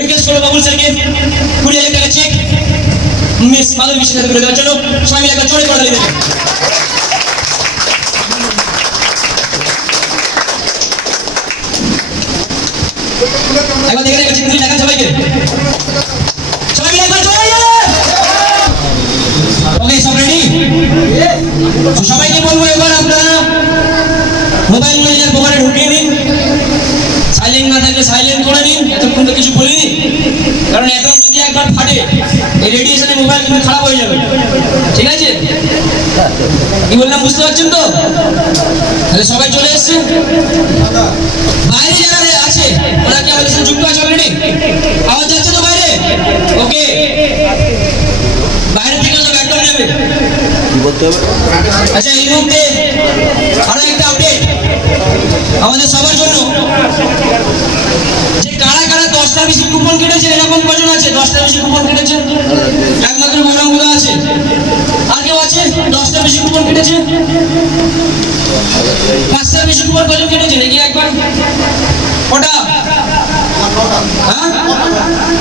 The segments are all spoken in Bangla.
রিকোয়েস্ট করবো বাবুল স্যারকে 20,000 টাকা চেক মিস মাধুরী বিশ্বাসের হাতে করে দেওয়ার জন্য। সবাই মিলে একবার জোরে করে দেবেন। একবার দেখে দেখেছি কিন্তু দেখান সবাইকে, সবাই মিলে একবার জোরে। ওকে, সব রেডি? সবাইকে বলবো এবার আপনারা মোবাইল নিজের পকেটে ঢুকিয়ে নিন, সাইলেন্ট না থাকলে সাইলেন্ট করে নিন। এতক্ষণ তো কিছু বলিনি, কারণ এখন যদি একবার ফাটে এই রেডিয়েশনে মোবাইল কিন্তু খারাপ হয়ে যাবে, ঠিক আছে? কি বললাম বুঝতে পারছেন তো? তাহলে সবাই চলে এসছে। বাইরে যারা আছে ওরা কি আমাদের সাথে যুক্ত আছে অলরেডি? আওয়াজ যাচ্ছে তো বাইরে? ওকে, বাইরে থেকে সব একদম নেবে। আচ্ছা, এই মুহূর্তে আরো একটা আপডেট আমাদের সবার জন্য, যে কারা কারা 10টার বেশি কুপন কেটেছে, এরকম কজন আছে 10টার বেশি কুপন কেটেছে? একমাত্র গৌরাঙ্গদা আছে। আর কেউ আছে 10টার বেশি কুপন কেটেছে? 5টার বেশি কুপন কজন কেটেছে দেখি একবার? কটা? হ্যাঁ,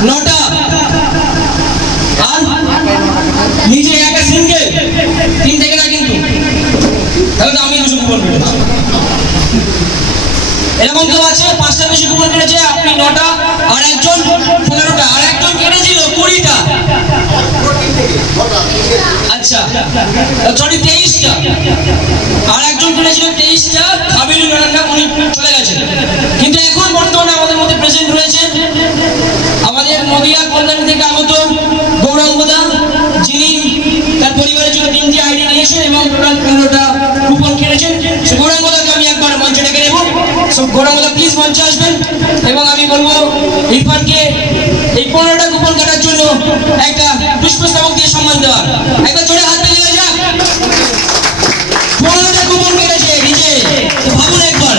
9টা। আর নিজে একা সিঙ্গেল 3 থেকে না কিন্তু, তাহলে তো আমি কিছু কুপন কেটেছি। এরকম কেউ আছে 5টার বেশি কুপন কেটেছে? আপনি 9টা, আর একজন 15টা, আর একজন কেটেছিল 20টা। আচ্ছা, সরি 23টা, আর একজন কেটেছিল 23টা। হাবিলুর নাম উনি চলে গেছেন, কিন্তু এখন বর্তমানে আমাদের মধ্যে প্রেজেন্ট রয়েছে আমাদের নদিয়া কল্যাণী থেকে আগত গৌরাঙ্গদা, যিনি তার পরিবারের জন্য 3টি আইডি নিয়েছেন এবং টোটাল 15টা কুপন কেটেছেন। সে গৌরাঙ্গদাকে আমি একবার মঞ্চে ডেকে নেব। সব গৌরাঙ্গদা প্লিজ মঞ্চে আসবেন, এবং আমি বলবো ইরফানকে এই 15টা কুপন কাটার জন্য একটা পুষ্পস্তবক দিয়ে সম্মান দেওয়া। একবার জোরে হাত তালি হয়ে যাক। 15টা কুপন কেটেছে নিজে, ভাবুন একবার।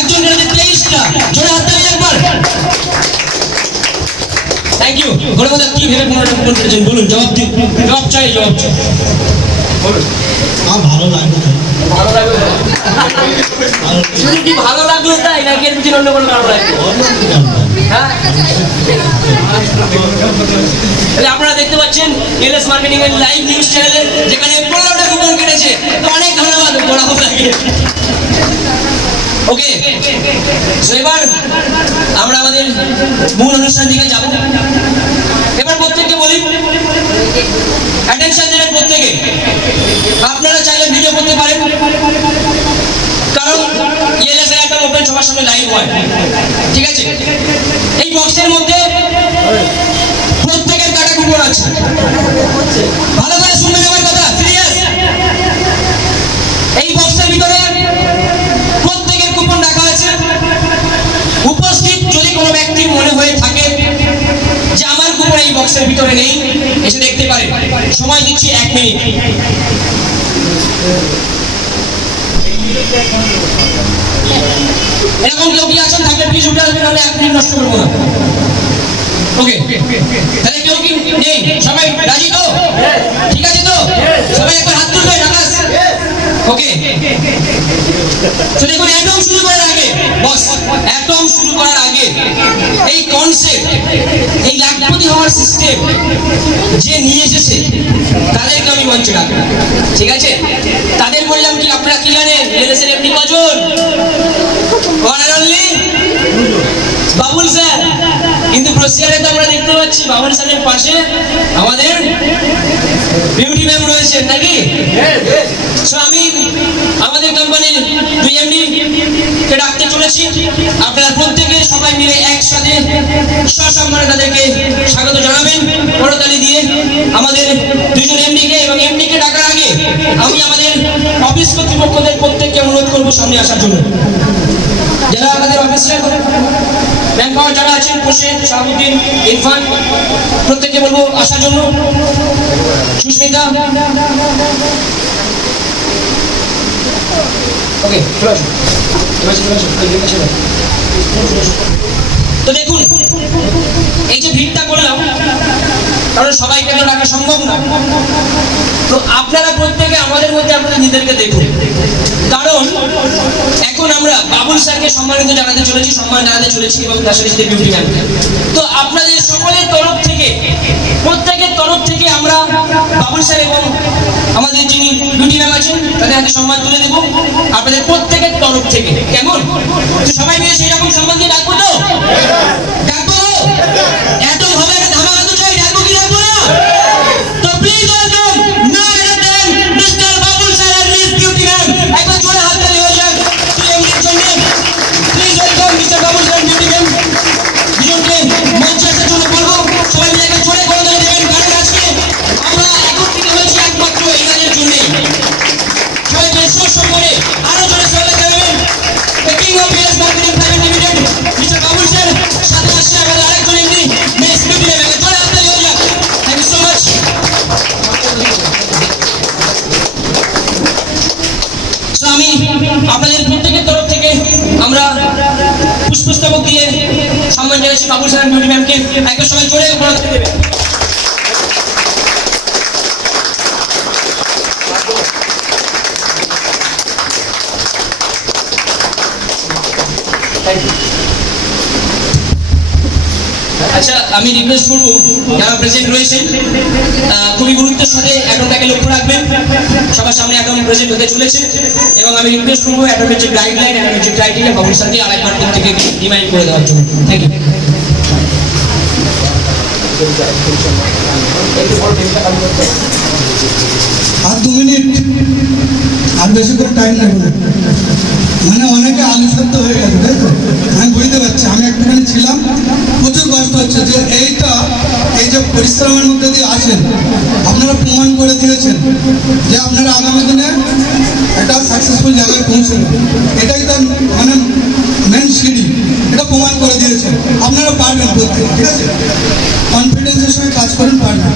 একজন কেটেছে 23টা, জোরে হাত তালি একবার। Thank you. গৌরাঙ্গদা কি ভেবে 15টা কুপন কেটেছেন বলুন? জবাব দিন, জবাব চাই, জবাব চাই। বলুন। আমার ভালো লাগলো। ভালো লাগলো? শুধু কি ভালো লাগলো তাই, নাকি এর পিছনে অন্য কোনো কারণ আছে? হ্যাঁ, আপনারা দেখতে পাচ্ছেন এলএস মার্কেটিং এর লাইভ নিউজ চ্যানেলে, যেখানে 15টা কুপন কেটেছে। তো অনেক ধন্যবাদ গৌরাঙ্গদাকে। ওকে, সো এবার আমরা আমাদের মূল অনুষ্ঠান দিকে যাব। এবার প্রত্যেককে বলি অ্যাটেনশন দেবেন প্রত্যেকে। আপনারা চাইলে ভিডিও করতে পারেন, কারণ এলএস এর একটা ওপেন সবার সামনে লাইভ হয়, ঠিক আছে? এই বক্সের মধ্যে প্রত্যেকের কাটা কুপন আছে। ভালো করে শুনবেন আমার কথা, সিরিয়াস। এই বক্সের ভিতরে প্রত্যেকের কুপন রাখা আছে। উপস্থিত যদি কোনো ব্যক্তির মনে হয়ে থাকে যে আমার কুপন এই বক্সের ভিতরে নেই, এসে দেখতে পারেন। সময় দিচ্ছি 1 মিনিট। এরকম কেউ কি আছেন? থাকলে প্লিজ উঠে আসবেন, আমি 1 মিনিট নষ্ট করবো না। ওকে, তাহলে কেউ কি নেই? সবাই রাজি তো? ঠিক আছে তো? সবাই একবার হাত তুলবেন আকাশ। ওকে, তো দেখুন, একদম শুরু করার আগে বস, একদম শুরু করার আগে এই কনসেপ্ট, এই লাখপতি হওয়ার সিস্টেম যে নিয়ে এসেছে তাদেরকে আমি মঞ্চে রাখবো, ঠিক আছে? তাদের বললাম কি, আপনারা কি জানেন এলএস এর এমডি কজন? One and only Babul sir. কিন্তু প্রসিয়ারে তো আমরা দেখতে পাচ্ছি বাবুল স্যারের পাশে আমাদের বিউটি ম্যাম রয়েছেন, নাকি? সো আমি আমাদের কোম্পানির 2 এমডি কে ডাকতে চলেছি। আপনারা প্রত্যেকে সবাই মিলে একসাথে সসম্মানে তাদেরকে স্বাগত জানাবেন করতালি দিয়ে। আমাদের 2জন এমডি কে এবং এমডি কে ডাকার আগে আমি আমাদের অফিস কর্তৃপক্ষদের প্রত্যেককে অনুরোধ করব সামনে আসার জন্য। যারা আমাদের অফিসিয়াল ম্যান পাওয়ার যারা আছেন, হোসেন, শাহাবুদ্দিন, ইরফান, প্রত্যেককে বলবো আসার জন্য। সুস্মিতা, ওকে, তো দেখুন এই যে ভিড়টা করলাম, কারণ সবাইকে তো ডাকা সম্ভব না। তো আপনারা প্রত্যেকে আমাদের মধ্যে আপনাদের নিজেদেরকে দেখুন, কারণ এখন আমরা বাবুল স্যারকে সম্মানিত জানাতে চলেছি, সম্মান জানাতে চলেছি, এবং তার সাথে বিউটি ম্যামকে। তো আপনাদের প্রত্যেকের তরফ থেকে আমরা বাবুল স্যার এবং আমাদের যিনি বিউটি ম্যাম আছেন তাদের হাতে সম্মান তুলে দেবো আপনাদের প্রত্যেকের তরফ থেকে। কেমন? সবাই মিলে সেই রকম সম্মান দিয়ে ডাকবো তো? ডাকবো? এত ভাবে একটা ধামাকা তো চাই, ডাকবো কি ডাকবো না? তো please welcome mister Babul sir and miss Beauty ma'am. একবার জোরে হাত তালি হয়ে যাক please welcome mister Babul sir and Beauty ma'am. দুজনকে মঞ্চে আসার জন্য বলবো সবাই মিলে একবার জোরে করে দেবেন, কারণ আজকে আমরা একত্রিত হয়েছি একমাত্র এই গানের জন্যই। সবাই বেশ সম্মানে আরো জোরে স্বাগত জানাবেন the king of BS marketing private limited mister Babul sir, সাথে আসছে আমাদের আরেকজন এমডি মিস বিউটি ম্যাম। জোরে হাত তালি হয়ে যাক। Thank you so much. আমি আপনাদের প্রত্যেকের তরফ থেকে আমরা পুষ্পস্তবক দিয়ে সম্মান জানাচ্ছি বাবুল স্যার বিউটি ম্যামকে। একবার সবাই জোরে করে দেবেন। আচ্ছা, আমি রিকোয়েস্ট করবো যারা প্রেজেন্ট রয়েছেন খুবই গুরুত্বের সাথে অ্যাটমটাকে লক্ষ্য রাখবেন। সবার সামনে অ্যাটম প্রেজেন্ট হতে চলেছে এবং আমি রিকোয়েস্ট করবো অ্যাটমের যে গাইডলাইন অ্যাটমের যে ক্রাইটেরিয়া বাবুল স্যার দিয়ে আরেকবার প্রত্যেকে রিমাইন্ড করে দেওয়ার জন্য। Thank you. আর 2 মিনিট, আর বেশি করে টাইম লাগবে। মানে অনেকে আলুসত্ব হয়ে গেছে, তাই তো? আমি বুঝতে পারছি, আমি একটুখানি ছিলাম, প্রচুর কষ্ট হচ্ছে যে এই যে পরিশ্রমের মধ্যে দিয়ে আসেন, আপনারা প্রমাণ করে দিয়েছেন যে আপনারা আগামী দিনে একটা সাকসেসফুল জায়গায় পৌঁছবেন। এটাই তার মানে মেন সিঁড়ি, এটা প্রমাণ করে দিয়েছেন। আপনারা পারবেন করতে, ঠিক আছে? কনফিডেন্সের সঙ্গে কাজ করেন, পারবেন।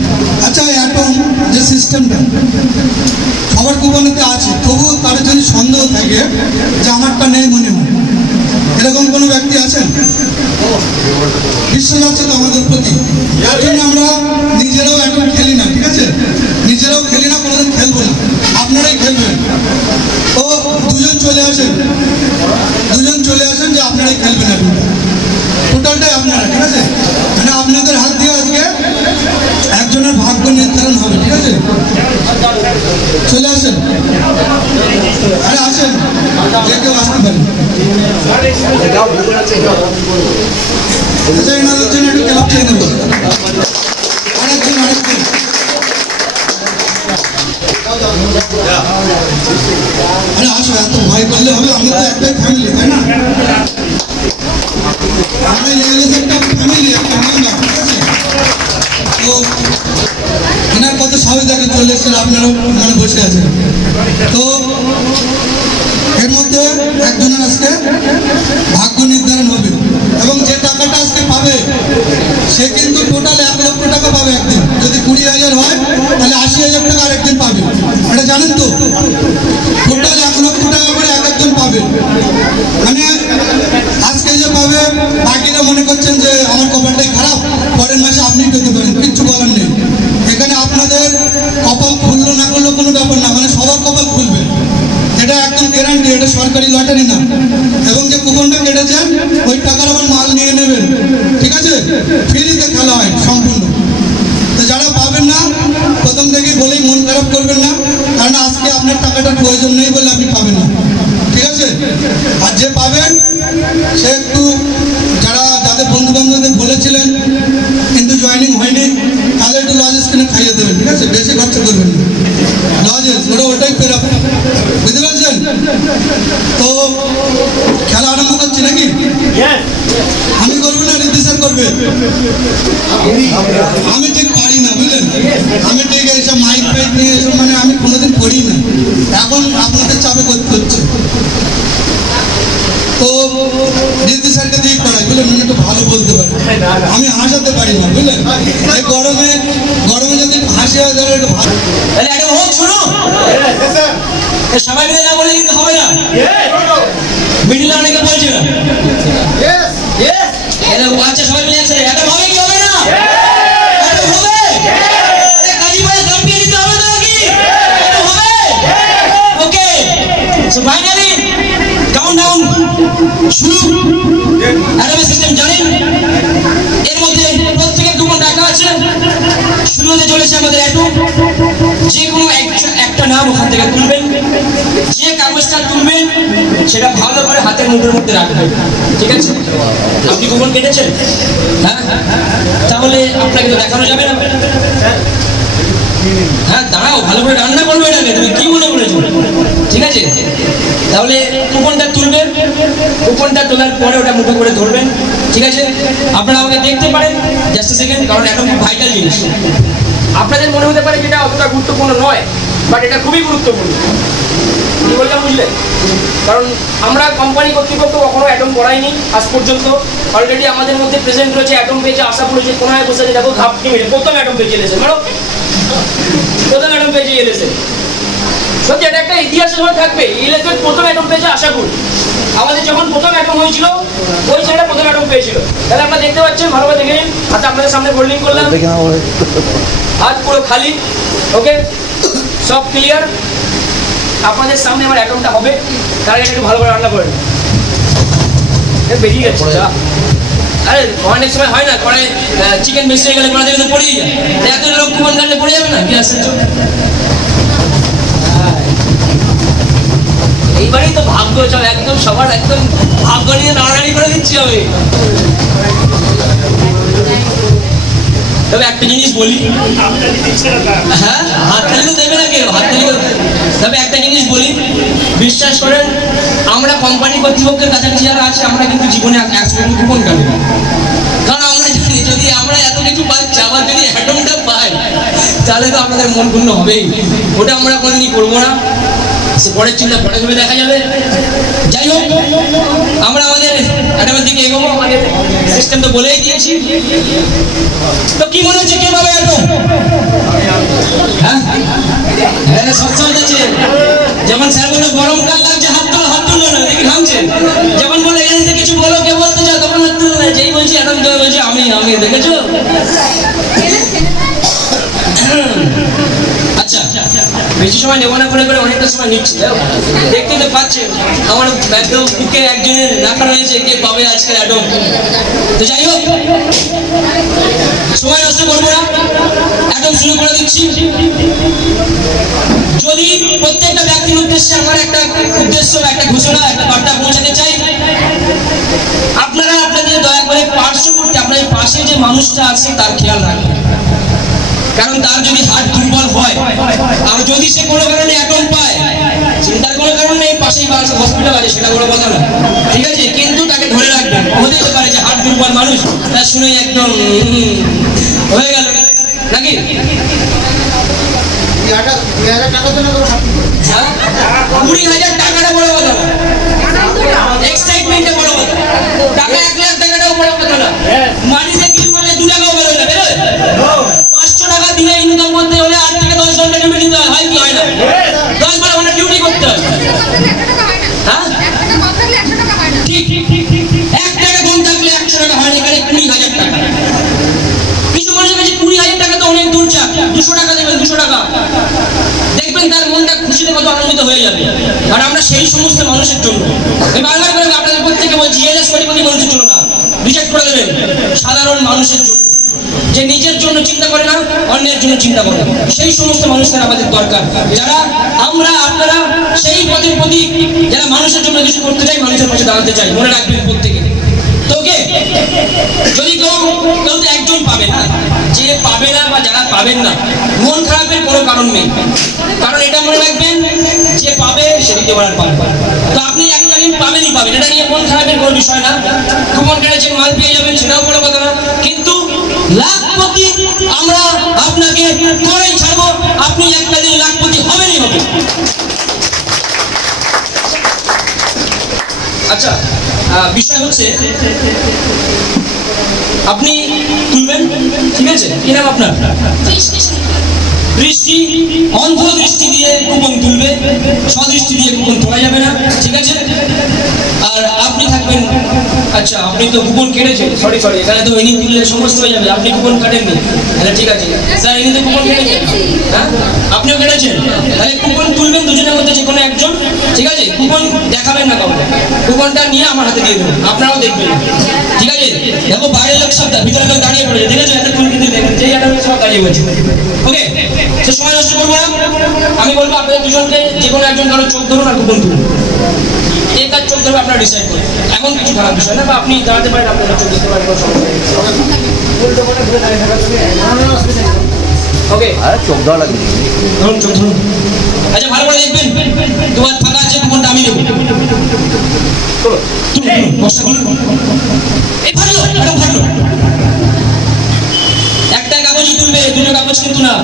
আচ্ছা, অ্যাটম যে সিস্টেমটা সবার কুপনেতে আছে, তবুও কারোর যদি সন্দেহ থাকে যে আমারটা নেই মনে হয়, এরকম কোনো ব্যক্তি আছেন? বিশ্বাস আছে তো আমাদের প্রতি? যার জন্য আমরা নিজেরাও এখন খেলি না, ঠিক আছে? নিজেরাও খেলি না, কোনোদিন খেলবো না, আপনারাই খেলবেন। তো দুজন চলে আসেন যে আপনারাই খেলবেন এখন, টোটালটাই আপনারা, ঠিক আছে? মানে আপনাদের হাত দিয়ে আজকে একজনের ভাগ্য নির্ধারণ হবে, ঠিক আছে? চলে আসেন, আরে আসেন, যে কেউ আসতে পারেন। আচ্ছা, এনাদের জন্য একটু ক্লাব চেয়ে নেব। আরেকজন আরে আসো, এত ভয় করলে হবে? আমরা তো একটাই ফ্যামিলি, তাই না? আমরা একটা ফ্যামিলি, একটা মেম্বার, ঠিক আছে? তো এনার কত স্বাভাবিক দেখে চলে এসেছিল, আপনারা মানে বসে আছেন। তো এর মধ্যে একজনের আজকে ভাগ্য নির্ধারণ হবে এবং যে টাকাটা আজকে পাবে সে কিন্তু টোটাল 1 লক্ষ টাকা পাবে একদিন। যদি 20,000 হয় তাহলে 80,000 টাকা আরেকদিন পাবে, এটা জানেন তো? টোটাল 1 লক্ষ টাকা করে একজন পাবে। মানে আজকে যে পাবে, বাকিরা মনে করছেন যে আমার কপালটাই খারাপ, পরের মাসে আপনি পেতে পারেন, কিচ্ছু বলার নেই। এখানে আপনাদের কপাল খুললো না করলো কোনো ব্যাপার না, মানে সবার কপাল খুলবে, এটা একদম গ্যারান্টি। এটা সরকারি লটারি না। এবং যে কুপনটা কেটেছেন ওই টাকার আবার মাল নিয়ে নেবেন, ঠিক আছে? ফ্রিতে খেলা হয় সম্পূর্ণ। তো যারা পাবেন না, প্রথম থেকে বলেই মন খারাপ করবেন না, কারণ আজকে আপনার টাকাটার প্রয়োজন নেই বলে আপনি পাবেন না, ঠিক আছে? আর যে পাবেন সে একটু যাদের বন্ধু বান্ধবদের বলেছিলেন কিন্তু জয়েনিং হয়নি, তাহলে একটু লজেস কিনে খাইয়ে দেবেন, ঠিক আছে? বেশি খরচা করবেন না। লজেস ওটাই ফেরা, বুঝতে পারছেন? তো খেলা আরম্ভ করছি নাকি? আমি করবো না, ঋদ্ধি স্যার করবে? আমি ঠিক পারি না, বুঝলেন? আমি ঠিক এইসব মাইক ফাইক নিয়ে এসব মানে আমি কোনোদিন করি না, এখন আপনাদের চাপে করতে হচ্ছে। তো ঋদ্ধি স্যারকে দিয়ে করাই, বুঝলেন? উনি একটু ভালো বলতে পারে, আমি হাসাতে পারি না, বুঝলেন? এই গরমে যদি হাসি হয় তাহলে একটু ভালো। তাহলে একটা হোক, শোনো, সবাই মিলে না বলে কিন্তু হবে না। মিডিলে অনেকে বলছে না, আচ্ছা সবাই মিলে আছে, একটা হবে কি হবে না? একটা হবে, কাজী ভাই কাম্পিয়ে দিতে হবে তো নাকি? একটা হবে, ওকে। সো ফাইনালি কাউন্টডাউন শুরু। অ্যাডামের সিস্টেম জানেন, এর মধ্যে প্রত্যেকের 2 টাকা আছে। রয়েছে আমাদের অ্যাটম, যে কোনো একটা নাম ওখান থেকে তুলবেন, যে কাগজটা তুলবেন সেটা ভালো করে হাতের মুঠোর মধ্যে রাখবেন, ঠিক আছে? আপনি কুপন কেটেছেন? হ্যাঁ, তাহলে আপনাকে তো দেখানো যাবে না। হ্যাঁ দাঁড়াও, ভালো করে রান্না করবে এটাকে, তুমি কি মনে করেছো? ঠিক আছে, তাহলে কুপনটা তুলবেন, কুপনটা তোলার পরে ওটা মুঠো করে ধরবেন, ঠিক আছে? আপনারা আমাকে দেখতে পারেন জাস্ট সেকেন্ড, কারণ এটা খুব ভাইটাল জিনিস। আপনাদের মনে হতে পারে যেটা অতটা গুরুত্বপূর্ণ নয়, বাট এটা খুবই গুরুত্বপূর্ণ। কি বললাম বুঝলে? কারণ আমরা কোম্পানি কর্তৃপক্ষ কখনো অ্যাটম করাইনি আজ পর্যন্ত। অলরেডি আমাদের মধ্যে প্রেজেন্ট রয়েছে অ্যাটম পেজে আশা করেছে কোনায় বসে দেখো ঘাপটি মেরে প্রথম অ্যাটম পেজে এসেছে, ম্যাডাম প্রথম অ্যাটম পেজে এসেছে। সত্যি এটা একটা ইতিহাসে হয়ে থাকবে, ইলেকট্রিক প্রথম অ্যাটম পেজে আশা করি। আমাদের যখন প্রথম অ্যাটম হয়েছিল ওই ছেলেটা প্রথম অ্যাটম পেয়েছিল। তাহলে আপনারা দেখতে পাচ্ছেন, ভালোভাবে দেখে নিন। আচ্ছা, আপনাদের সামনে হোল্ডিং করলাম, হাত পুরো খালি, ওকে, সব ক্লিয়ার। আপনাদের সামনে আমার অ্যাটমটা হবে, তার আগে একটু ভালো করে রান্না করেন। বেরিয়ে গেছে, আরে অনেক সময় হয় না, করে চিকেন বেশি হয়ে গেলে কড়া থেকে তো পড়েই যায়। এত লোক কুপন কাটলে পড়ে যাবে না, কি আশ্চর্য। এইবারই তো ভাগ্য, চল একদম সবার একদম ভাগ্য নিয়ে নাড়াড়ি করে দিচ্ছি আমি। তবে একটা জিনিস বলি, হ্যাঁ হাততালি তো দেবে না কেউ, হাততালি। তবে একটা জিনিস বলি, বিশ্বাস করেন আমরা কোম্পানি কর্তৃপক্ষের কাছাকাছি যারা আছে, আমরা কিন্তু জীবনে কুপন কাটবো। কারণ আমরা জানি যদি আমরা এত কিছু পাচ্ছি, আবার যদি অ্যাটমটা পাই তাহলে তো আপনাদের মন পূর্ণ হবেই। ওটা আমরা কোনোদিনই করবো না, পরের চিন্তা পরে ভেবে দেখা যাবে। যাই হোক, আমরা আমাদের অ্যাটমের দিকে এগোবো। আমাদের সিস্টেম তো বলেই দিয়েছি। তো কি মনে হচ্ছে কে পাবে অ্যাটম? হ্যাঁ হ্যাঁ, সবসময় আছে। যেমন স্যার বললো গরমকাল লাগছে, হাত তুললো না, দেখি ঘামছে। যখন বলে এখানে কিছু বলো, কে বলতে চাও, তখন হাত তুললো না। যেই বলছি অ্যাটম দেবে, বলছি আমি দেখেছো? আচ্ছা, বেশি সময় নেবো না, করে অনেকটা সময় নিচ্ছি। দেখতে তো পাচ্ছেন আমার একদম বুকে একজনের রাখা রয়েছে কে পাবে আজকের অ্যাটম। তো যাই হোক, সময় নষ্ট করবো না, অ্যাটম শুরু করে দিচ্ছি। যদি প্রত্যেকটা ব্যক্তির উদ্দেশ্যে আমার একটা উদ্দেশ্য, একটা ঘোষণা, একটা বার্তা পৌঁছাতে চাই, আপনারা আপনাদের দয়া করে পার্শ্ববর্তী আপনার পাশে যে মানুষটা আছে তার খেয়াল রাখবেন। কারণ তার যদি হার্ট দুর্বল হয় আর যদি সে কোনো কারণে অ্যাটম পায়, চিন্তার কোনো কারণ নেই, পাশেই হসপিটাল আছে, সেটা বড় কথা না, ঠিক আছে? কিন্তু তাকে ধরে রাখবেন। হতেই পারে যে হার্ট দুর্বল মানুষ, তার শুনে একদম হয়ে গেল নাকি। 20,000 টাকাটা বড় কথা না, এক্সাইটমেন্টে বড় কথা। টাকা 1 লাখ টাকাটাও বড় কথা না, মাটিতে কি মানে 2 টাকাও বেরোয় না, বেরোয়। 500 টাকা দিনে ইনকাম করতে হলে 8 থেকে 10 ঘন্টা ডিউটি দিতে হয় কি হয় না? 10-12 ঘন্টা ডিউটি করতে হয়। হ্যাঁ ঠিক, 1 টাকা কম থাকলে 100 টাকা হয় না, এখানে 20,000 টাকা। কিছু মানুষের কাছে 20,000 টাকা তো অনেক দূর চাপ। 200 টাকা দেবেন, 200 টাকা দেখবেন তার মনটা খুশিতে কত আনন্দিত হয়ে যাবে। আর আমরা সেই সমস্ত মানুষের জন্য, বারবার করে আপনাদের প্রত্যেকে বলছি, এলএস কোটি মানুষের জন্য না, রিজেক্ট করে দেবেন, সাধারণ মানুষের জন্য, যে নিজের জন্য চিন্তা করে না, অন্যের জন্য চিন্তা করে, সেই সমস্ত মানুষের আমাদের দরকার। যারা আমরা আপনারা সেই পদের প্রতীক, যারা মানুষের জন্য কিছু করতে চাই, মানুষের পাশে দাঁড়াতে চাই, মনে রাখবেন প্রত্যেকে। তোকে যদি কেউ তো একজন পাবে না, যে পাবে না বা যারা পাবেন না, মন খারাপের কোনো কারণ নেই। কারণ এটা মনে রাখবেন, যে পাবে সে দ্বিতীয়বার পাবে। তো আপনি একটা দিন পাবেনই পাবেন, এটা নিয়ে মন খারাপের কোনো বিষয় না। কুপন কেটেছেন, মাল পেয়ে যাবেন, সেটাও বড় কথা না। কিন্তু লাখপতি আমরা আপনাকে করেই ছাড়বো, আপনি একটা দিন লাখপতি হবেনই হবে। আচ্ছা, বিষয় হচ্ছে আপনি তুলবেন, ঠিক আছে? কি নাম আপনার? দৃষ্টি, অন্ধ দৃষ্টি দিয়ে কুপন তুলবে, সদৃষ্টি দিয়ে কুপন তোলা যাবে না, ঠিক আছে? আর আপনি থাকবেন, আচ্ছা আপনি তো কুপন কেটেছেন, সরি এখানে তো ইনি তুললে সমস্ত হয়ে যাবে, আপনি কুপন কাটেননি, তাহলে ঠিক আছে স্যার, ইনি তো কুপন কেটেছেন, হ্যাঁ আপনিও কেটেছেন, তাহলে কুপন তুলবেন দুজনের মধ্যে যে কোনো একজন, ঠিক আছে? কুপন দেখাবেন না কাউকে, কুপনটা নিয়ে আমার হাতে দিয়ে দেবেন, আপনারাও দেখবেন, ঠিক আছে? দেখো বাইরের লোক সব ভিতরে কেউ দাঁড়িয়ে পড়েছে, ঠিক আছে? একটা কুপন কিন্তু দেখবেন, যেই অ্যাডামে সব দাঁড়িয়ে বলছে। ওকে, সে সময় নষ্ট করবো না। আমি বলবো আপনাদের দুজনকে যে কোনো একজন কারো চোখ ধরুন আর কুপন তুলুন। এই কাজ চোখ ধরবে আপনারা ডিসাইড করুন। এমন কিছু খারাপ বিষয় না, বা আপনি দাঁড়াতে পারেন, আপনারা চোখ দিতে পারেন। ওকে, চোখ ধরা লাগবে। ধরুন, চোখ ধরুন। আচ্ছা, ভালো করে দেখবেন, দুয়ার ফাঁকা আছে, কুপনটা আমি দেবো। বস্তা খুলুন। এই ফাটলো, একদম ফাটলো। একটা কাগজই তুলবে, দুটো কাগজ কিন্তু না।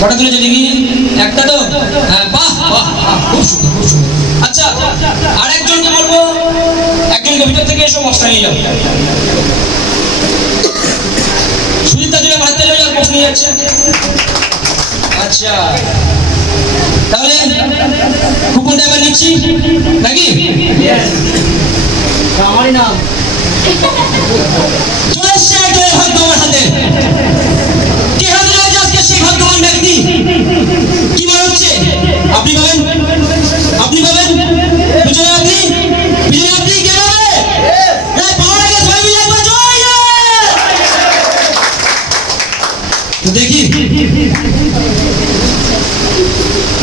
কটা তুলেছে দেখি? একটা তো? হ্যাঁ, বাহ বাহ, খুব সুন্দর, খুব সুন্দর। আচ্ছা, আর একজনকে বলবো, একজনকে ভিতর থেকে এসব বস্তা নিয়ে যাবে। সুজিতা জুড়ে বাড়তে যাবে, আর বস নিয়ে যাচ্ছে। আচ্ছা, তাহলে কুপনটা এবার নিচ্ছি নাকি? আমারই নাম চলে এসছে একজন ভাগ্য আমার হাতে। কে হাতে রয়েছে আজকে সেই ভাগ্যবান ব্যক্তি? কি মনে হচ্ছে? আপনি পাবেন, আপনি পাবেন, পিছনে আপনি, পিছনে আপনি, কে পাবে? পাওয়ার আগে সবাই মিলে একবার জয় তো দেখি,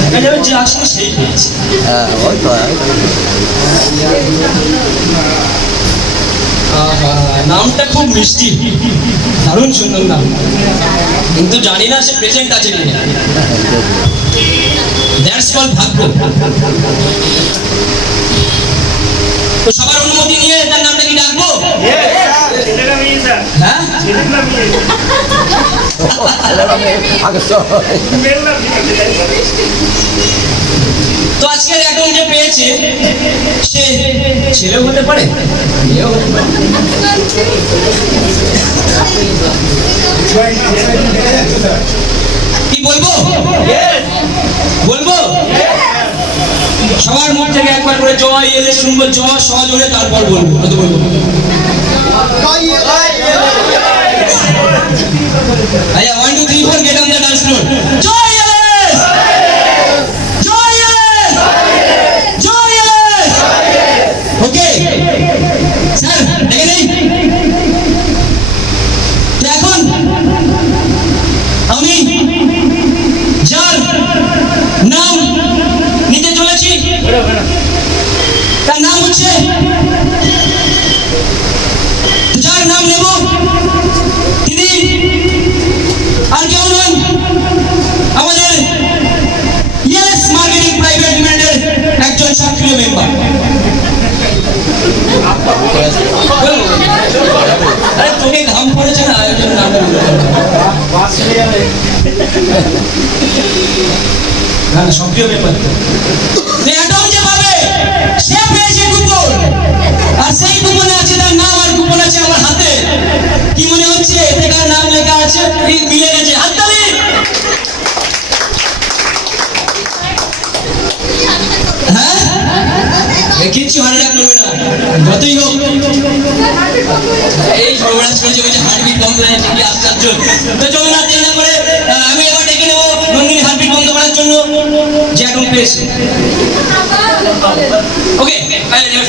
দেখা যাবে যে আসলে সেই পেয়েছে। হ্যাঁ, ওই তো। নামটা খুব মিষ্টি, দারুণ সুন্দর নাম, কিন্তু জানি না সে প্রেজেন্ট আছে কিনা। দ্যাটস কল ভাগ্য। তো সবার অনুমতি নিয়ে তার নামটা কি ডাকবো? হ্যাঁ, তো আজকের অ্যাটম যে পেয়েছে সে ছেলেও হতে পারে, মেয়েও হতে পারে। কি বলবো? বলবো? সবার মুখ থেকে একবার করে জয় এলে শুনবো, জয় সহজ হলে তারপর বলবো, কত বলবো? আচ্ছা, 1 2 3 4 get on the dance floor. জয় এলেস, জয় এলেস, জয় এলেস। ওকে স্যার, দেখে নেই তো। এখন আমি যার নাম নিতে চলেছি তার নাম হচ্ছে, যার নাম নেব তিনি আর কেউ নন, আমাদের ইয়েস মার্কেটিং প্রাইভেট লিমিটেডের একজন সক্রিয় মেম্বার। আরে তোকে ঘাম পড়েছে না, একজন নাম সক্রিয় মেম্বার। অ্যাটম যে পাবে সে পেয়েছে কুপন, আর সেই কুপনে আছে তার নাম, আর কুপন আছে আমার হাতে। কি মনে হচ্ছে? এতে কার নাম লেখা আছে? মিলে গেছে। হাততালি। হ্যাঁ, কিচ্ছু হারিয়ে করবে না, যতই হোক। এই সর্বনাশ করেছে, ওই যে হার্টবিট বন্ধ হয়ে গেছে, কি আশ্চর্য। তো চলুন না দেরি না করে আমি এবার ডেকে নেবো নন্দিনী হার্টবিট বন্ধ করার জন্য যে অ্যাটম পেয়েছে। ওকে,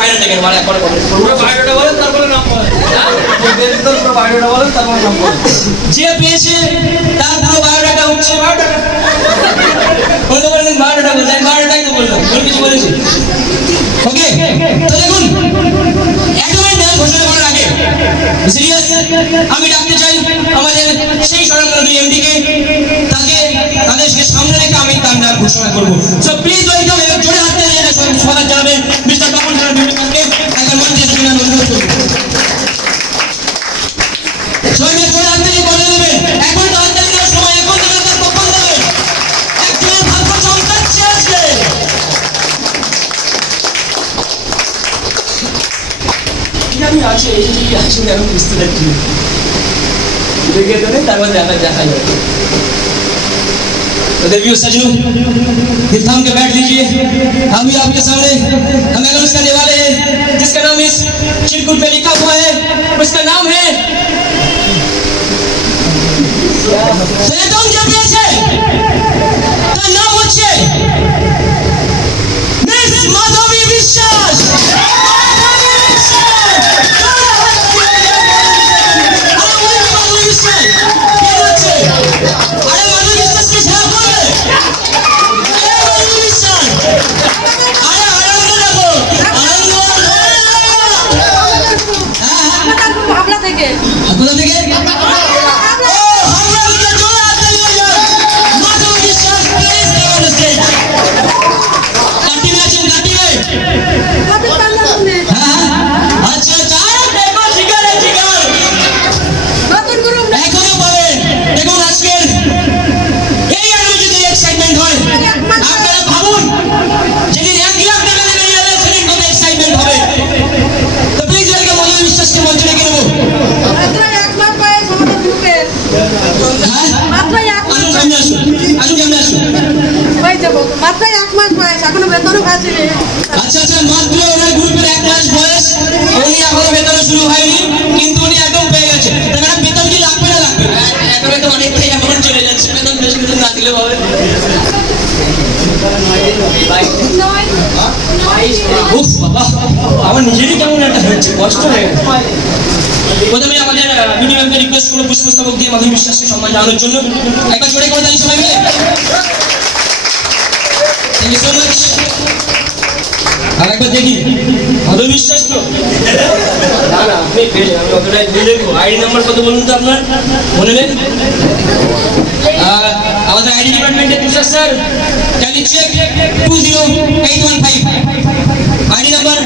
ফাইনাল ডেকে নেবো। পুরো বায়োডাটা বলেন, তারপরে নাম বলেন। পুরো বায়োডাটা বলেন, তারপরে নাম বলেন। যে পেয়েছে তার পুরো বায়োডাটা হচ্ছে, বায়োডাটা বলতে বললেন, বায়োডাটা বলতে বায়োডাটাই তো বললাম, ভুল কিছু বলেছি। ওকে, তো দেখুন, অ্যাটমের নাম ঘোষণা করার আগে সিরিয়াস আমি ডাকতে চাই আমাদের সেই স্বরাষ্ট্র এমডিকে। তাদেরকে সামনে রেখে আমি তার নাম ঘোষণা করবো। সো প্লিজ ওয়েলকাম, এবং জোরে হাত দিয়ে স্বাগত জানাবেন মিস্টার তপন কুমার বিবেকানন্দকে। একবার মঞ্চে এসে নাম অনুরোধ করব। সবাই জোরে হাত দিয়ে বলে দেবেন, এখন তো হাত দেওয়ার সময়, এখন তো তার কখন দেবেন। একজনের ভাগ্য চমকাচ্ছে আজকে। আমি আছে, এই যে আছে, আমি বুঝতে পারছি দেখে তো নেই, তারপর দেখা যাবে। तो देवियों सजनों, दिल थाम के बैठ लीजिए। हम भी आपके सामने हम अनाउंस करने वाले हैं जिसका नाम इस चिरकुट में लिखा हुआ है, उसका नाम है नाम হচ্ছে মিস মাধবী বিশ্বাস। মাধবী বিশ্বাস থেকে। কোথা থেকে? ও হাওড়া থেকে চলে আসতে হলো মাধব বিশ্বাস প্লিজ কাম অন স্টেজ। কাটি আছে কাটি কত পারলাম না হ্যাঁ আচ্ছা চাই দেখো জিগারে জিগার নতুন গ্রুপ এখনো বলে দেখুন আজকের এই আয়োজনে এক্সাইটমেন্ট হয় আপনারা ভাবুন যেদিন 1 লাখ টাকা দিয়ে বেরিয়ে যাবে সেদিন কত এক্সাইটমেন্ট হবে। তো প্লিজ ওয়েলকাম মাধব বিশ্বাসকে মঞ্চে ডেকে নেবো। মাত্র 1 মাস বয়স আমাদের গ্রুপে। হ্যাঁ মাত্র 1 মাস আসুন সামনে আসুন আসুন সামনে আসুন। ভাই যাব মাত্র 1 মাস বয়স এখনো বেতনও পাচ্ছিনি। আচ্ছা আচ্ছা মাত্র ওনার গ্রুপের 1 মাস বয়স উনি এখনো বেতন শুরু হয়নি কিন্তু উনি একদম পেয়ে গেছে। তার বেতন কি লাগবে না লাগবে একেবারে তো অনেকটাই এখন চলে যাচ্ছে বেতন বেশি বেতন না দিলেও হবে। উফ বাবা আমার নিজেরই কেমন একটা হচ্ছে কষ্ট হয়ে গেছে। প্রথমে আমাদের মিনি ম্যামকে রিকোয়েস্ট করবো পুষ্পস্তবক দিয়ে মাধুরী বিশ্বাসকে সম্মান জানানোর জন্য একবার জোরে করে তালি সবাই মিলে। Thank you so much. আর একবার দেখি মাধুরী বিশ্বাস তো না না আপনি পেয়েছেন আমি অতটাই দিয়ে দেখবো। আইডি নাম্বার কত বলুন তো আপনার মনে নেই? আমাদের আইডি ডিপার্টমেন্টের Tushar sir can you check 20815 ID number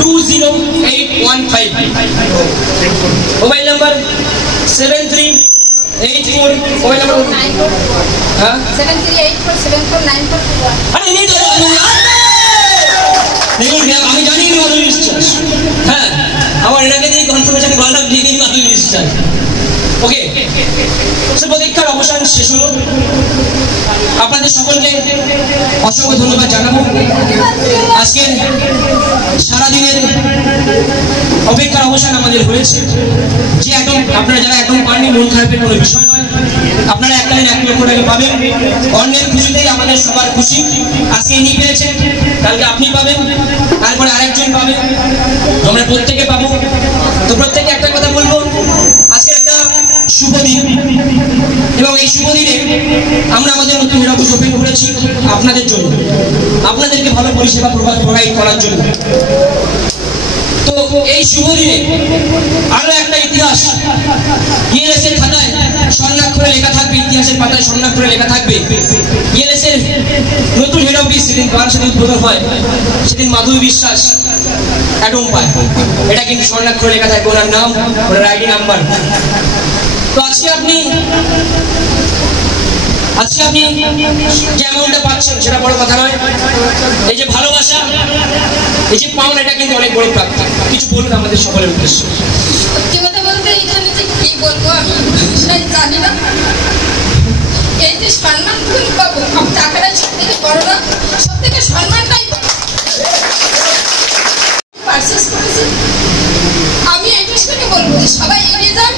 20815 mobile number 7384 mobile number হ্যাঁ 73847494 আরে নেই তো দেখুন আমি জানি মাধুরী বিশ্বাস হ্যাঁ আমার এটাকে দিয়ে কনফার্মেশন গলাটা দিয়ে দিই মাধুরী বিশ্বাস। ওকে সে পরীক্ষার অবসান শেষ হলো আপনাদের সকলকে অসংখ্য ধন্যবাদ জানাবো। আজকের সারাদিনের অপেক্ষার অবসান আমাদের হয়েছে। যে এখন আপনারা যারা এখন পাননি মন খারাপের কোনো বিষয় নয় আপনারা এককালীন 1 লক্ষ টাকা পাবেন। অন্যের খুশিতেই আমাদের সবার খুশি। আজকে ইনি পেয়েছেন কালকে আপনি পাবেন তারপরে আরেকজন পাবেন আমরা প্রত্যেকে পাবো। তো প্রত্যেকে একটা কথা বলবো আজকে একটা শুভ দিন এবং এই শুভ দিনে আমরা আমাদের নতুন হেড অফিস ওপেন করেছি আপনাদের জন্য আপনাদেরকে ভালো পরিষেবা প্রোভাইড করার জন্য। তো এই শুভ দিনে আরো একটা ইতিহাস ইএলএসের খাতায় স্বর্ণাক্ষরে লেখা থাকবে ইতিহাসের পাতায় স্বর্ণাক্ষরে লেখা থাকবে। ইএলএসের নতুন হেড অফিস সেদিন বারাসাতে উদ্বোধন হয় সেদিন মাধুরী বিশ্বাস অ্যাডম পায় এটা কিন্তু স্বর্ণাক্ষরে লেখা থাকবে ওনার নাম ওনার আইডি নাম্বার। তো আজকে আপনি যে অ্যামাউন্টটা পাচ্ছেন সেটা বড় কথা নয়। এই যে ভালোবাসা এই যে পাওনা এটা কিন্তু অনেক বড় প্রাপ্তি। কিছু বলুন আমাদের সকলের উদ্দেশ্যে। সত্যি কথা বলতে এখানে যে কি বলবো আমি সেটাই জানি না। এই যে সম্মান পাবো টাকাটা সব থেকে বড় না সব থেকে সম্মানটাই পারচেস করেছি। আমি এটা শুনে বলবো যে সবাই এগিয়ে যান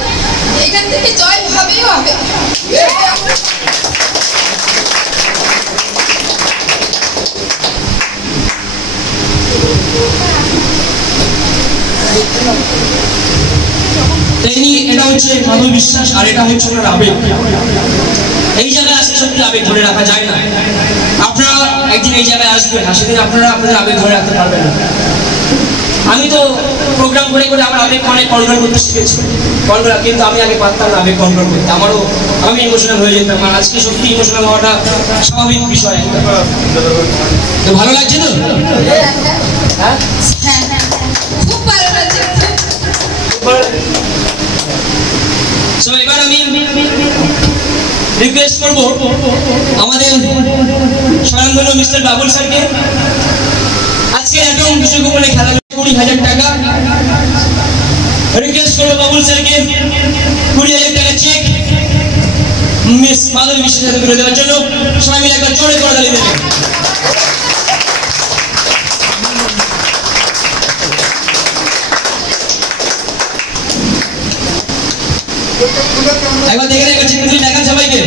এখান থেকে জয় হবেই হবে। এটা হচ্ছে মাধুরী বিশ্বাস আর এটা হচ্ছে ওনার আবেগ। এই জায়গায় আসলে সত্যি আবেগ ধরে রাখা যায় না। আপনারা একদিন এই জায়গায় আসবেন আর সেদিন আপনারা আপনাদের আবেগ ধরে রাখতে পারবেন না। আমি তো প্রোগ্রাম করে করে আমার আবেগ অনেক কন্ট্রোল করতে শিখেছি কিন্তু আমি আগে পারতাম না আবেগ কন্ট্রোল করতে। আমি ইমোশনাল হয়ে যেতাম আর আজকে সত্যি ইমোশনাল হওয়াটা স্বাভাবিক বিষয়। তো ভালো লাগছে তো? হ্যাঁ খুব ভালো লাগছে। এবার আমি রিকোয়েস্ট করব আমাদের স্বয়ংবর্ণ মিস্টার বাবুল স্যারকে আজকে একদম বিশ্বকাপে খেলা 20,000 টাকা রিকোয়েস্ট করবো বাবুল স্যারকে 20,000 টাকা চেক মিস মাধবী বিশ্বাসের করে দেওয়ার জন্য সবাই মিলে একবার জোরে করে তালি দেবেন। একবার দেখে নেন, দেখান সবাইকে।